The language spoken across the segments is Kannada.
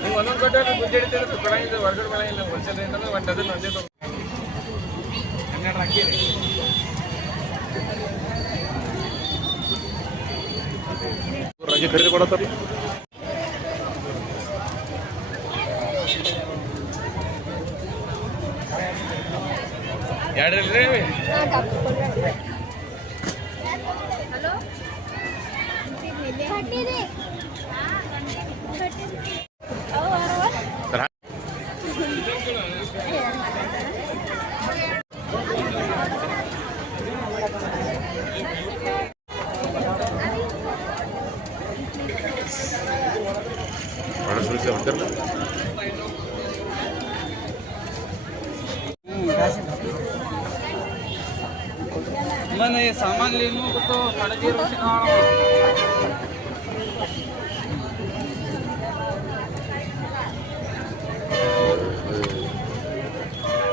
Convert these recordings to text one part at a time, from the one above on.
ನೀವು ಒಂದೊಂದು ಕೊಟ್ಟರೆ ಮುಂದೆ ಹಿಡಿತೀರ ಕೊಡಂಗಿಲ್ಲ ಹೊರಗಡೆ ಬರಂಗಿಲ್ಲ ಹೋಲ್ಸೇಲ್ ಅಂತಂದ್ರೆ ಒಂದು ಡಜನ್ ಒಂದೇ ತಗೋ 12 ಹಾಕಿರಿ ರಾಗಿ ಖರೀದಿ ಮಾಡತ್ತಾರೆ ಎರಡಲ್ರಿ मैंने ये सामान लेने को तो 13.5 से कहाँ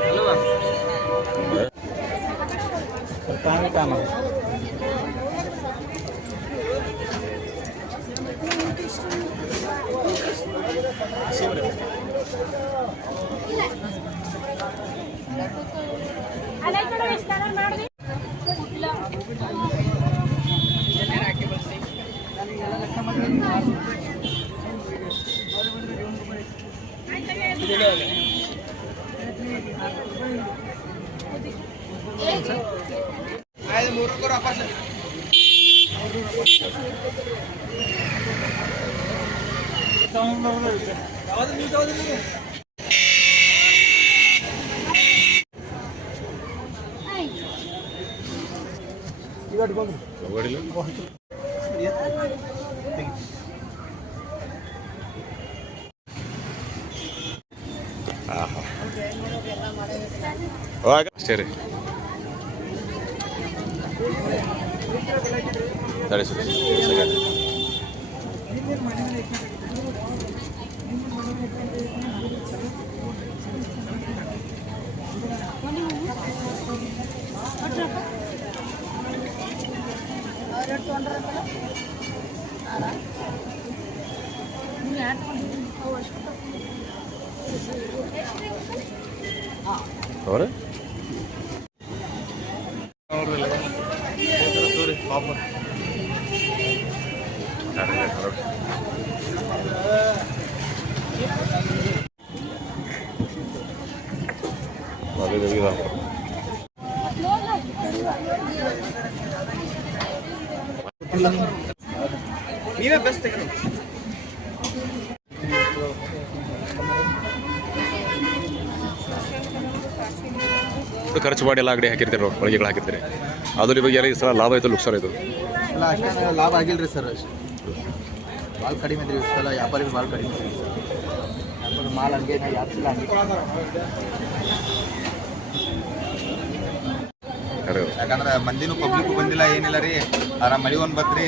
हेलो कहाँ काम है ಅಷ್ಟೇ ರೀ ಸರಿ ಸರಿ ನೀವೇ ಬೆಸ್ಟ್ ಖರ್ಚು ಮಾಡಿ ಎಲ್ಲ ಅಂಗಡಿ ಹಾಕಿರ್ತೀರಿ ಒಳಗೆಗಳು ಹಾಕಿರ್ತೀರಿ ಅದು ನಿಮಗೆ ಈ ಸಲ ಲಾಭ ಆಯಿತು ಲುಕ್ಸಾನ್ ಆಯಿತು ಅಲ್ಲ ಅಷ್ಟೇ ಲಾಭ ಆಗಿಲ್ಲ ರೀ ಸರ್ ಭಾಳ ಕಡಿಮೆ ಇದ್ರಿ ಇಷ್ಟೆಲ್ಲ ವ್ಯಾಪಾರಿಗಳು ಭಾಳ ಕಡಿಮೆ ಇದ್ರಿ ಸರ್ ಮಾಲ್ ಹಂಗೆ ಯಾಪ್ಸಿಲ್ಲ ಯಾಕಂದ್ರೆ ಮಂದಿನೂ ಪಬ್ಲಿಕ್ಕು ಬಂದಿಲ್ಲ ಏನಿಲ್ಲ ರೀ ಆರಾಮ ಮಳೆ ಒಂದು ಬತ್ರಿ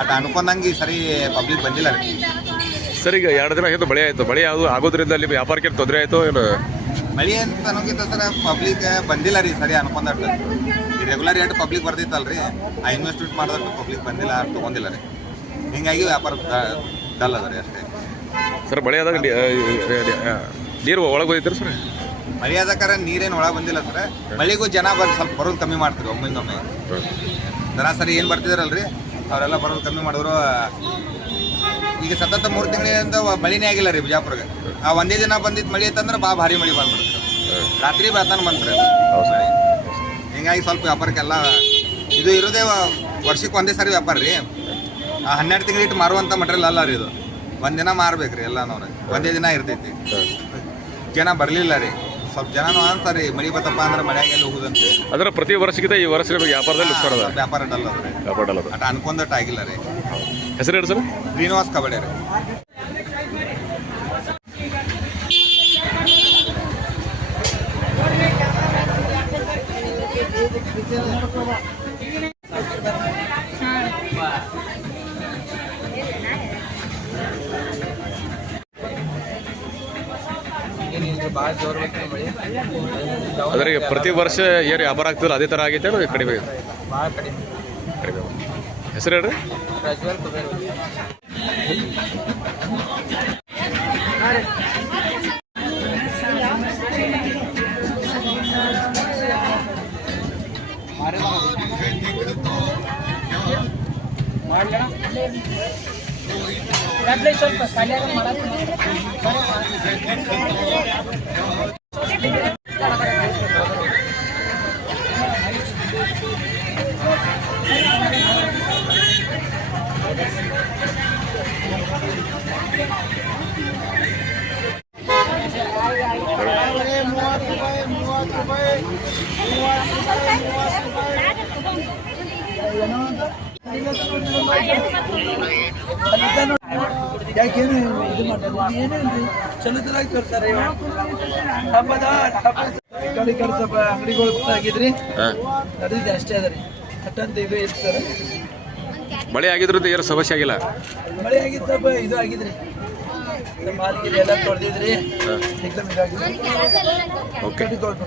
ಅಟ ಅನ್ಕೊಂಡಂಗೆ ಈ ಸರಿ ಪಬ್ಲಿಕ್ ಬಂದಿಲ್ಲ ರೀ ಸರ್ ಈಗ 2 ದಿನ ಆಯಿತು ಮಳೆ ಆಯಿತು ಮಳೆ ಯಾವುದು ಆಗೋದ್ರಿಂದ ಅಲ್ಲಿ ವ್ಯಾಪಾರಕ್ಕೆ ತೊಂದರೆ ಆಯಿತು ಏನು ಮಳೆ ಅಂತ ಅನ್ನೋಕ್ಕಿಂತ ಸರ್ ಪಬ್ಲಿಕ್ ಬಂದಿಲ್ಲ ರೀ ಸರಿ ಅನ್ಕೊಂಡಟ್ಟು ಈ ರೆಗ್ಯುಲರ್ ರೇಟ್ ಪಬ್ಲಿಕ್ ಬರ್ತಿತ್ತಲ್ಲ ರೀ ಆ ಇನ್ವೆಸ್ಟ್ಮೆಂಟ್ ಮಾಡಿದಟ್ಟು ಪಬ್ಲಿಕ್ ಬಂದಿಲ್ಲ ತೊಗೊಂಡಿಲ್ಲ ರೀ ಹಿಂಗಾಗಿ ವ್ಯಾಪಾರ ಡಲ್ ಅದ ರೀ ಅಷ್ಟೇ ಸರ್ ಮಳೆ ಆದಾಗ ನೀರು ಒಳಗೆ ಹೋಗಿದ್ದೀರಿ ಸರ್ ಮಳೆ ಆದಕ್ಕಾರ ನೀರೇನು ಒಳಗೆ ಬಂದಿಲ್ಲ ಸರ್ ಮಳೆಗೂ ಜನ ಸ್ವಲ್ಪ ಬರೋದು ಕಮ್ಮಿ ಮಾಡ್ತೀವಿ ಒಮ್ಮೆ ಸರಾಸರಿ ಏನು ಬರ್ತಿದಾರಲ್ರಿ ಅವರೆಲ್ಲ ಬರೋದು ಕಮ್ಮಿ ಮಾಡಿದ್ರು ಈಗ ಸತತ 3 ತಿಂಗಳಿಂದ ಮಳೆನೇ ಆಗಿಲ್ಲ ರೀ ಬಿಜಾಪುರಗೆ ಆ ಒಂದೇ ದಿನ ಬಂದಿದ್ದು ಮಳೆ ಅಂತಂದ್ರೆ ಭಾರಿ ಮಳೆ ಬಂದ್ಬಿಡ್ತೀವಿ ರಾತ್ರಿ ಬೆಳತಾನ ಬಂದ್ರಿ ಹಿಂಗಾಗಿ ಸ್ವಲ್ಪ ವ್ಯಾಪಾರಕ್ಕೆಲ್ಲ ಇದು ಇರೋದೇ ವರ್ಷಕ್ಕೆ ಒಂದೇ ಸಾರಿ ವ್ಯಾಪಾರ ರೀ 12 ತಿಂಗಳಿಟ್ಟು ಮಾರುವಂಥ ಮಟೀರಿಯಲ್ ಅಲ್ಲ ರೀ ಇದು ಒಂದಿನ ಮಾರ್ಬೇಕ್ರಿ ಎಲ್ಲ ನಾವು ಒಂದೇ ದಿನ ಇರ್ತೈತಿ ಜನ ಬರಲಿಲ್ಲ ರೀ ಸ್ವಲ್ಪ ಜನನು ಅನ್ಸಾರಿ ಮಳೆ ಬತ್ತಪ್ಪ ಅಂದ್ರೆ ಮಳೆಯಾಗೆಲ್ಲ ಹೋಗುದಂತೆ ಅದರ ಪ್ರತಿ ವರ್ಷಕ್ಕಿಂತ ಈ ವರ್ಷ ವ್ಯಾಪಾರದಲ್ಲಿ ವ್ಯಾಪಾರ ಡಲ್ ಅದ ರೀ ವ್ಯಾಪಾರ ಡಲ್ ಅದ ಅಟ ಅನ್ಕೊಂಡಟ್ಟು ಆಗಿಲ್ಲ ರೀ ಹೆಸರು ಹೇಳಿ ಸರ್ ಶ್ರೀನಿವಾಸ್ ಕಬಡ್ಡಿ ರೀ ಅದರಿಗೆ ಪ್ರತಿ ವರ್ಷ ಏನು ವ್ಯಾಪಾರ ಆಗ್ತದೆ ಅದೇ ಥರ ಆಗೈತೆ ಕಡಿಮೆ ಭಾಳ ಕಡಿಮೆ ಕಡಿಮೆ ಹೆಸರು ಹೇಳ್ರಿ ಪ್ರಜ್ವಲ್ ಸ್ವಲ್ಪ ಕಲ್ಯಾಣ ಮಾಡಕ್ಕೆ ಯಾಕೇನು ಇದು ಮಾಡ್ತಾರೆ ಏನೇನ್ರಿ ಚಲೋತರಾಗಿ ತೋರ್ತಾರೆ ಹಬ್ಬದ ಕಡೆ ಸ್ವಲ್ಪ ಅಂಗಡಿಗಳು ಆಗಿದ್ರಿ ನಡೆದಿದೆ ಅಷ್ಟೇ ಅದ ರೀ ಅಟ್ಟಂತ ಇದು ಇರ್ತಾರೆ ಮಳೆ ಆಗಿದ್ರದ್ದು ಏನು ಸಮಸ್ಯೆ ಆಗಿಲ್ಲ. ಮಳೆ ಆಗಿದ್ದು ಸ್ವಲ್ಪ ಇದು ಆಗಿದ್ರಿ ಮಾಲಿಗೆ ಎಲ್ಲ ತೊಳೆದಿದ್ರಿ ಎಕ್ದಮ್ ಇದಾಗಿದ್ರಿ ಓಕೆ ನೋಡಿ